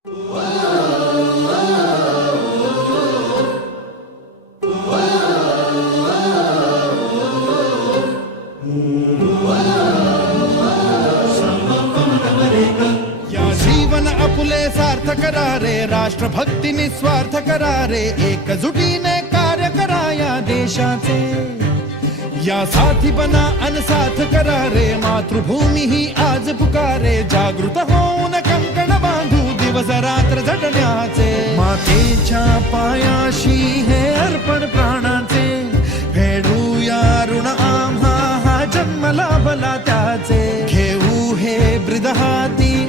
जीवन आपुले सार्थ करा रे, राष्ट्रभक्ती निस्वार्थ करा रे, एकजुटीने कार्य करा या देशाचे, या साथी बना अनसाथ करा रे, मातृभूमी ही आज पुकारे, जागृत होऊन कंकण बांधू दिवस रात्र झटण्याचे, मातेच्या पायाशी हे अर्पण प्राणाचे, फेडूया ऋण आम्हा हा जन्म लाभला त्याचे, घेऊ हे ब्रिद हाती